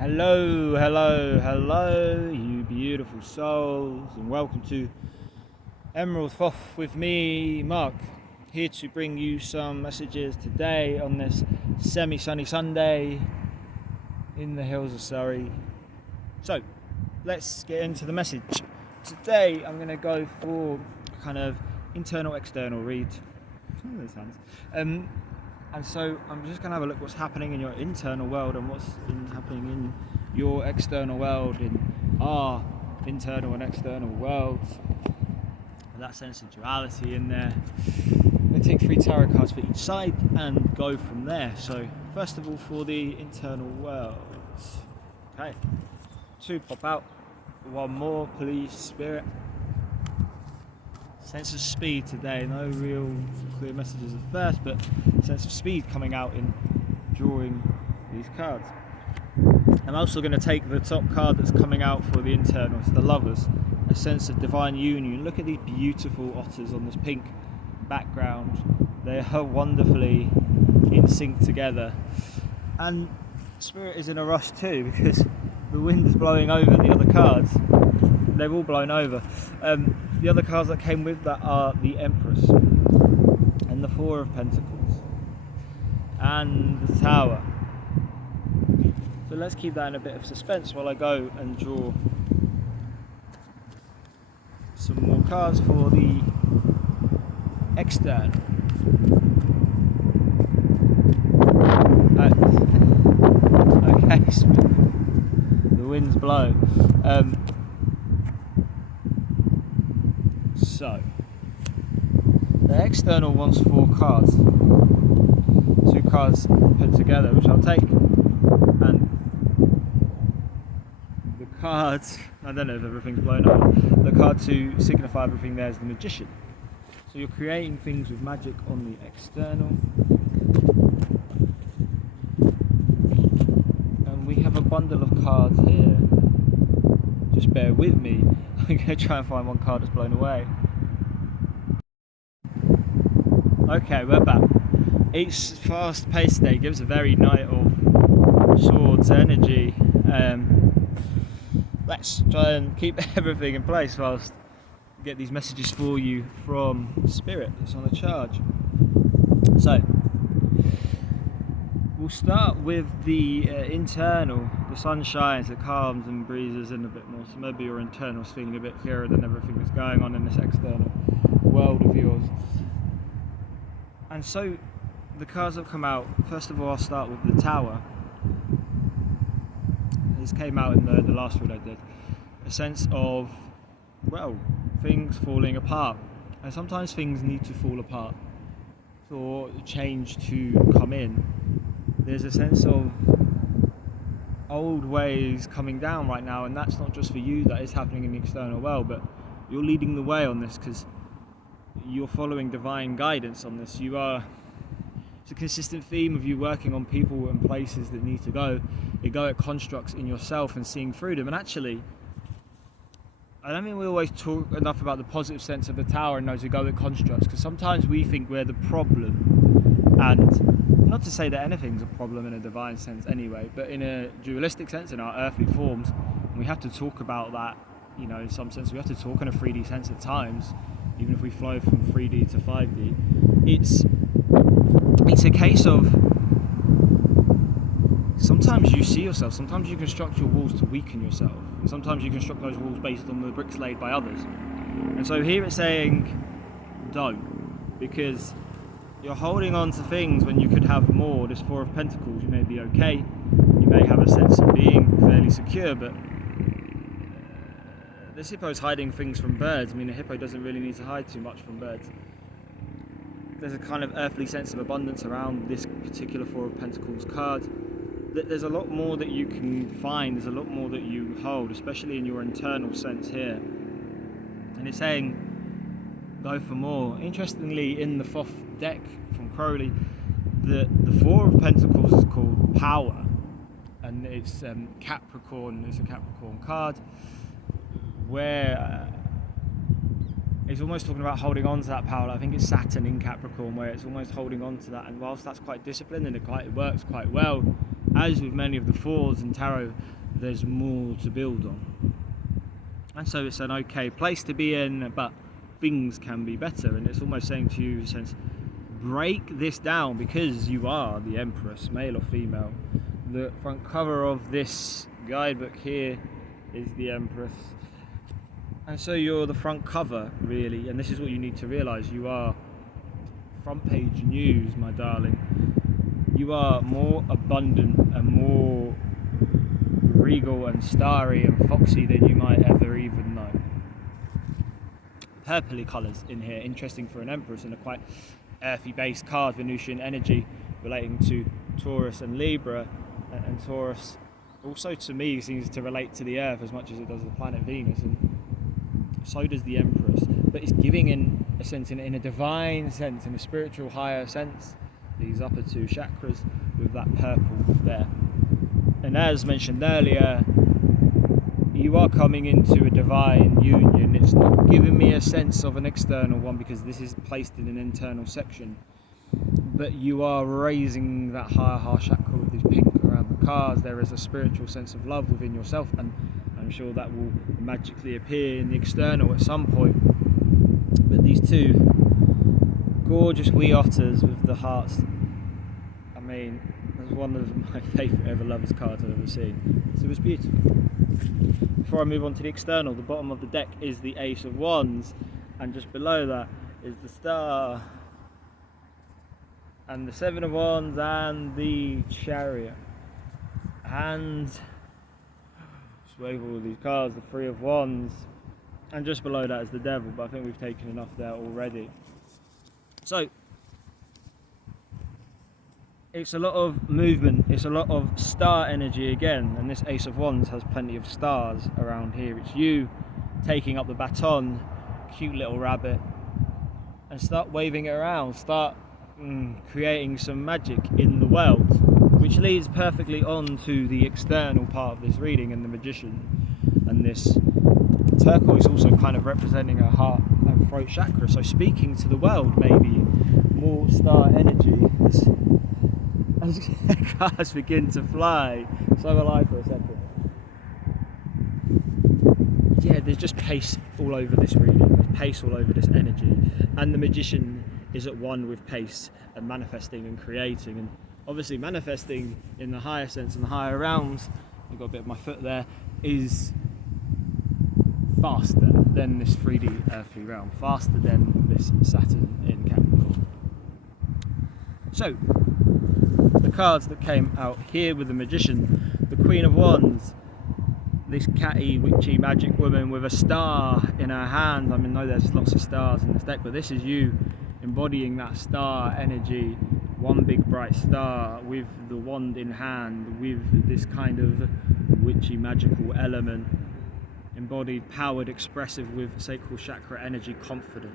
Hello, hello, hello, you beautiful souls, and welcome to Emerald Thoth with me, Mark, here to bring you some messages today on this semi-sunny Sunday in the hills of Surrey. So, let's get into the message. Today, I'm going to go for a kind of internal-external read. And so I'm just going to have a look what's happening in your internal world and what's happening in your external world, in our internal and external worlds. And that sense of duality in there. I'm going to take 3 tarot cards for each side and go from there. So first of all, for the internal world. Okay, 2 pop out. 1 more, please, Spirit. Sense of speed today, no real clear messages at first, but sense of speed coming out in drawing these cards. I'm also going to take the top card that's coming out for the internal, it's the Lovers, a sense of divine union. Look at these beautiful otters on this pink background. They are wonderfully in sync together. And Spirit is in a rush too, because the wind is blowing over the other cards. They've all blown over. The other cards that came with that are the Empress and the 4 of Pentacles and the Tower. So let's keep that in a bit of suspense while I go and draw some more cards for the external. Okay, the winds blow. So, the external wants 4 cards, 2 cards put together, which I'll take, and the cards, I don't know if everything's blown up, the card to signify everything there is the Magician. So you're creating things with magic on the external, and we have a bundle of cards here. Just bear with me, I'm going to try and find one card that's blown away. Okay, we're back. Each fast-paced day gives a very Knight of Swords energy. Let's try and keep everything in place whilst I get these messages for you from Spirit that's on a charge. So, we'll start with the internal. The sun shines, it calms and breezes in a bit more, so maybe your internal's feeling a bit clearer than everything that's going on in this external world of yours. And so the cards that come out, first of all I'll start with the Tower. This came out in the last read I did. A sense of, well, things falling apart. And sometimes things need to fall apart for change to come in. There's a sense of old ways coming down right now, and that's not just for you, that is happening in the external world, but you're leading the way on this because you're following divine guidance on this. It's a consistent theme of you working on people and places that need to go, egoic constructs in yourself and seeing through them. And actually, I don't think we always talk enough about the positive sense of the Tower and those egoic constructs, because sometimes we think we're the problem, and not to say that anything's a problem in a divine sense anyway, but in a dualistic sense, in our earthly forms, we have to talk about that, in some sense. We have to talk in a 3D sense at times, even if we flow from 3D to 5D. It's a case of sometimes you see yourself, sometimes you construct your walls to weaken yourself, and sometimes you construct those walls based on the bricks laid by others. And so here it's saying don't, because you're holding on to things when you could have more. This 4 of Pentacles, you may be okay, you may have a sense of being fairly secure, but this hippo's hiding things from birds. I mean, a hippo doesn't really need to hide too much from birds. There's a kind of earthly sense of abundance around this particular 4 of Pentacles card. There's a lot more that you can find, there's a lot more that you hold, especially in your internal sense here. And it's saying, go for more. Interestingly, in the Thoth deck from Crowley, the 4 of Pentacles is called Power, and it's Capricorn. It's a Capricorn card, where it's almost talking about holding on to that power. I think it's Saturn in Capricorn, where it's almost holding on to that, and whilst that's quite disciplined and it works quite well, as with many of the fours in tarot, there's more to build on. And so it's an okay place to be in, but things can be better. And it's almost saying to you, in a sense, break this down, because you are the Empress, male or female. The front cover of this guidebook here is the Empress. And so you're the front cover, really, and this is what you need to realise. You are front page news, my darling. You are more abundant and more regal and starry and foxy than you might ever even know. Purpley colours in here, interesting for an Empress, and a quite earthy based card, Venusian energy, relating to Taurus and Libra. And Taurus also, to me, seems to relate to the Earth as much as it does the planet Venus, and so does the Empress. But it's giving in a sense, in a divine sense, in a spiritual higher sense, these upper two chakras with that purple there. And as mentioned earlier, you are coming into a divine union. It's not giving me a sense of an external one, because this is placed in an internal section, but you are raising that higher heart chakra with these pink around the cards. There is a spiritual sense of love within yourself, and I'm sure that will magically appear in the external at some point. But these two gorgeous wee otters with the hearts, I mean, that's one of my favourite ever lovers cards I've ever seen. So it was beautiful. Before I move on to the external, the bottom of the deck is the Ace of Wands, and just below that is the Star, and the Seven of Wands, and the Chariot, and just wave all these cards, the Three of Wands, and just below that is the Devil, but I think we've taken enough there already. So it's a lot of movement, it's a lot of star energy again, and this Ace of Wands has plenty of stars around here. It's you taking up the baton, cute little rabbit, and start waving it around, start creating some magic in the world, which leads perfectly on to the external part of this reading, and the Magician. And this turquoise also kind of representing a heart and throat chakra, so speaking to the world, maybe more star energy as cards begin to fly. So will I for a second. Yeah, there's just pace all over this reading, there's pace all over this energy, and the Magician is at one with pace and manifesting and creating. And obviously manifesting in the higher sense, in the higher realms, I've got a bit of my foot there, is faster than this 3D earthly realm, faster than this Saturn in Capricorn. So the cards that came out here with the Magician, the Queen of Wands, this catty, witchy, magic woman with a star in her hand. I mean, no, there's lots of stars in this deck, but this is you embodying that star energy, one big bright star with the wand in hand, with this kind of witchy, magical element, embodied, powered, expressive, with sacral chakra energy, confident.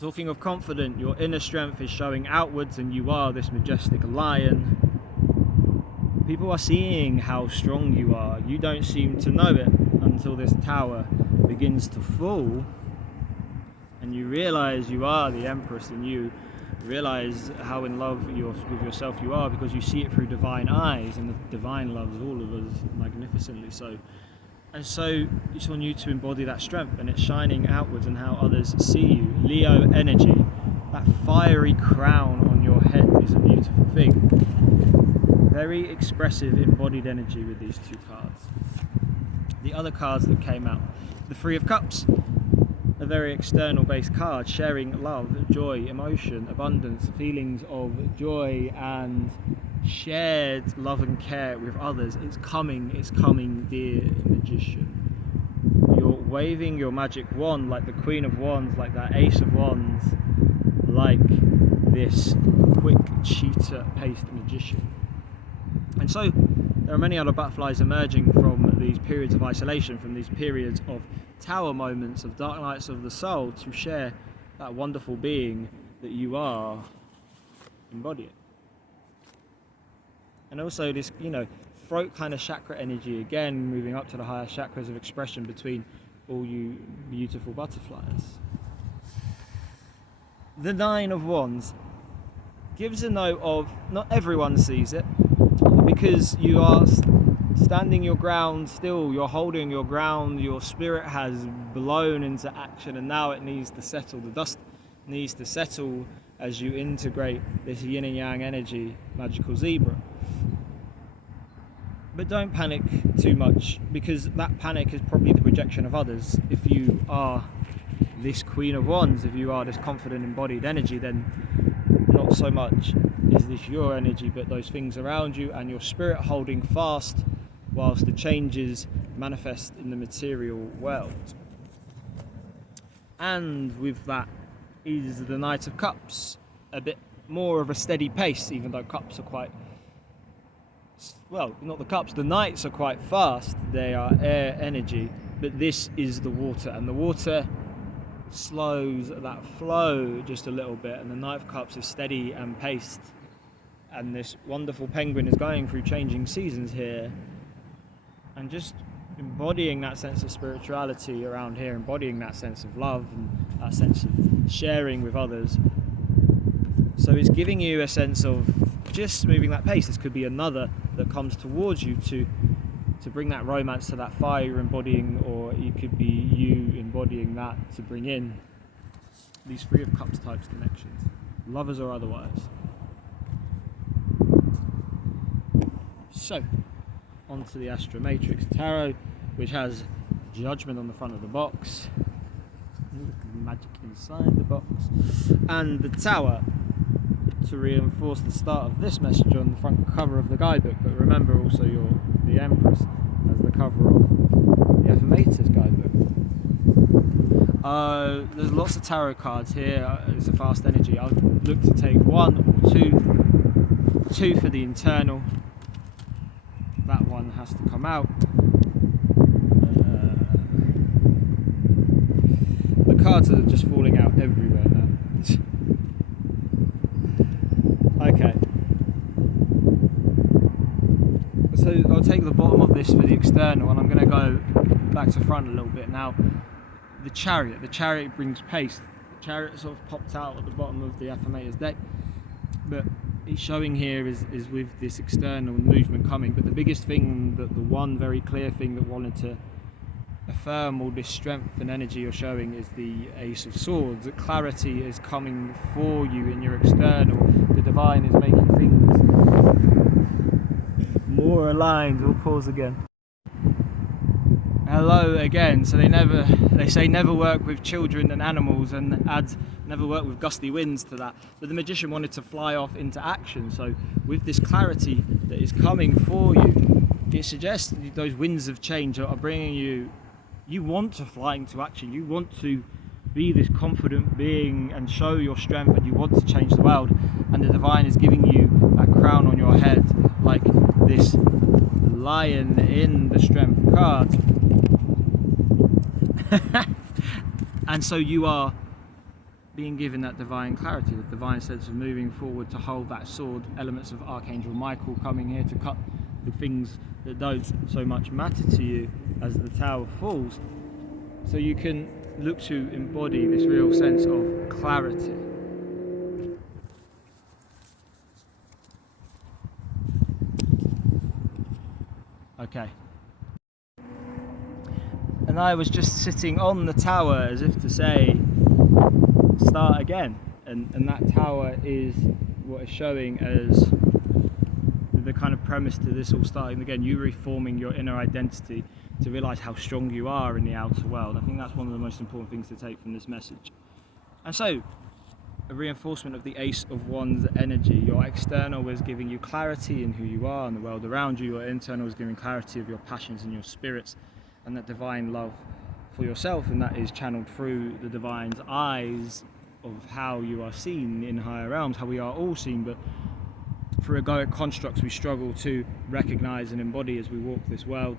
Talking of confident, your inner strength is showing outwards, and you are this majestic lion. People are seeing how strong you are. You don't seem to know it until this tower begins to fall, and you realise you are the Empress, and you realise how in love with yourself you are, because you see it through divine eyes, and the divine loves all of us magnificently so. And so it's on you to embody that strength, and it's shining outwards and how others see you. Leo energy, that fiery crown on your head is a beautiful thing. Very expressive embodied energy with these two cards. The other cards that came out, the Three of Cups, a very external based card, sharing love, joy, emotion, abundance, feelings of joy and shared love and care with others. It's coming, dear Magician. You're waving your magic wand like the Queen of Wands, like that Ace of Wands, like this quick cheetah paced Magician. And so there are many other butterflies emerging from these periods of isolation, from these periods of tower moments, of dark nights of the soul, to share that wonderful being that you are embodying. And also this, throat kind of chakra energy, again, moving up to the higher chakras of expression between all you beautiful butterflies. The Nine of Wands. gives a note of not everyone sees it, because you are standing your ground still, you're holding your ground, your spirit has blown into action, and now it needs to settle. The dust needs to settle as you integrate this yin and yang energy, magical zebra. But don't panic too much, because that panic is probably the projection of others. If you are this Queen of Wands, if you are this confident embodied energy, then not so much is this your energy, but those things around you and your spirit holding fast whilst the changes manifest in the material world. And with that is the Knight of Cups, a bit more of a steady pace, even though cups are quite, well, not the cups, the knights are quite fast, they are air energy, but this is the water, and the water slows that flow just a little bit, and the Knight of Cups is steady and paced, and this wonderful penguin is going through changing seasons here, and just embodying that sense of spirituality around here, embodying that sense of love and that sense of sharing with others. So it's giving you a sense of just moving that pace. This could be another that comes towards you to bring that romance to that fire you're embodying, or it could be you embodying that to bring in these Three of Cups types connections, lovers or otherwise. So, onto the Astro Matrix Tarot, which has Judgment on the front of the box. Look at the magic inside the box. And the Tower, to reinforce the start of this message on the front cover of the guidebook. But remember also the Empress as the cover of the Affirmators guidebook. There's lots of tarot cards here. It's a fast energy. I'll look to take one or two for the internal. That one has to come out. The cards are just falling out everywhere now. Okay. So I'll take the bottom of this for the external, and I'm going to go back to front a little bit now. The chariot brings pace. The chariot sort of popped out at the bottom of the Affirmators deck, but it's showing here is with this external movement coming. But the biggest thing, the one very clear thing that wanted to affirm all this strength and energy you're showing, is the Ace of Swords. That clarity is coming for you in your external. The divine is making things more aligned. We'll pause again. Hello again. So they say never work with children and animals, and add never work with gusty winds to that. But the magician wanted to fly off into action. So with this clarity that is coming for you, it suggests those winds of change are bringing you. You want to fly into action. You want to be this confident being and show your strength, and you want to change the world. And the divine is giving you that crown on your head, like this lion in the strength card. And so you are being given that divine clarity, the divine sense of moving forward to hold that sword, elements of Archangel Michael coming here to cut the things that don't so much matter to you as the tower falls. So you can look to embody this real sense of clarity. Okay. And I was just sitting on the tower as if to say, start again. And that tower is what is showing as the kind of premise to this all starting again. You reforming your inner identity to realise how strong you are in the outer world. I think that's one of the most important things to take from this message. And so, a reinforcement of the Ace of Wands energy. Your external is giving you clarity in who you are and the world around you. Your internal is giving clarity of your passions and your spirits, and that divine love for yourself, and that is channeled through the divine's eyes of how you are seen in higher realms, how we are all seen, but through egoic constructs we struggle to recognise and embody as we walk this world.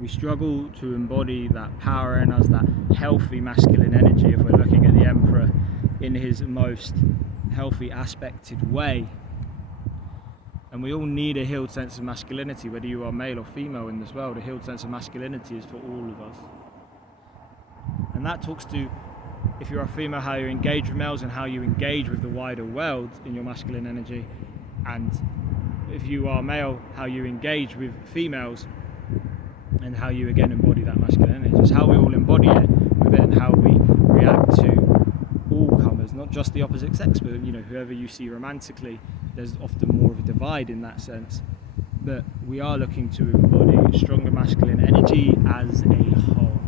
We struggle to embody that power in us, that healthy masculine energy, if we're looking at the Emperor in his most healthy aspected way. And we all need a healed sense of masculinity, whether you are male or female in this world. A healed sense of masculinity is for all of us. And that talks to if you're a female, how you engage with males and how you engage with the wider world in your masculine energy, and if you are male, how you engage with females and how you again embody that masculine energy. It's how we all embody it within how we react to all comers, not just the opposite sex, but whoever you see romantically. There's often more of a divide in that sense, but we are looking to embody stronger masculine energy as a whole.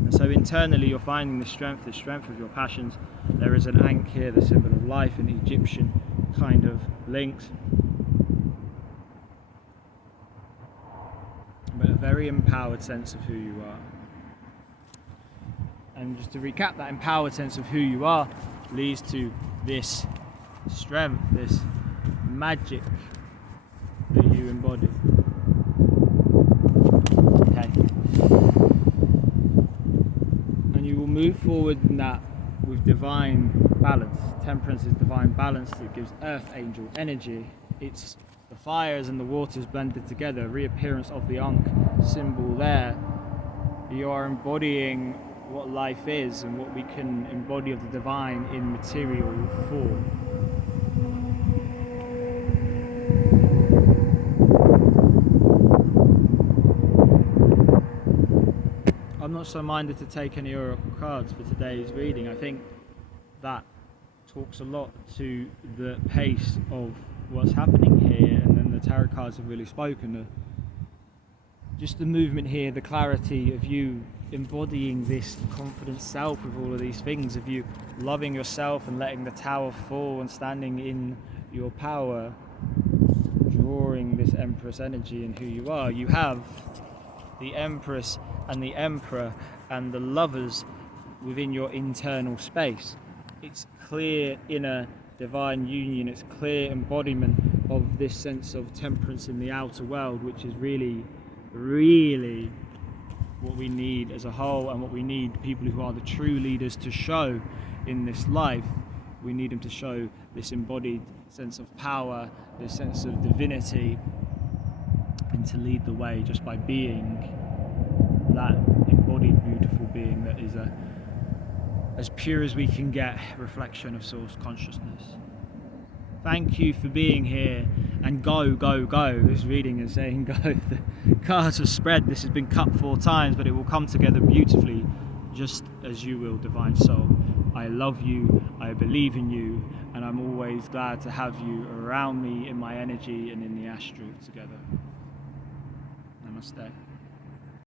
And so internally you're finding the strength of your passions. There is an ankh here, the symbol of life, an Egyptian kind of links, but a very empowered sense of who you are. And just to recap, that empowered sense of who you are leads to this strength, this magic that you embody. Okay. And you will move forward in that with divine balance. Temperance is divine balance that gives earth angel energy. It's the fires and the waters blended together, reappearance of the Ankh symbol there. You are embodying what life is and what we can embody of the divine in material form. I'm not so minded to take any oracle cards for today's reading. I think that talks a lot to the pace of what's happening here, and then the tarot cards have really spoken. Just the movement here, the clarity of you embodying this confident self with all of these things, of you loving yourself and letting the tower fall and standing in your power, drawing this Empress energy in who you are. You have the Empress and the Emperor and the lovers within your internal space. It's clear inner divine union, it's clear embodiment of this sense of temperance in the outer world, which is really what we need as a whole, and what we need people who are the true leaders to show in this life. We need them to show this embodied sense of power, this sense of divinity, and to lead the way just by being that embodied beautiful being that is as pure as we can get, reflection of source consciousness. Thank you for being here, and go, go, go. This reading is saying go. The cards are spread. This has been cut 4 times, but it will come together beautifully, just as you will, divine soul. I love you, I believe in you, and I'm always glad to have you around me in my energy and in the astral together. Namaste.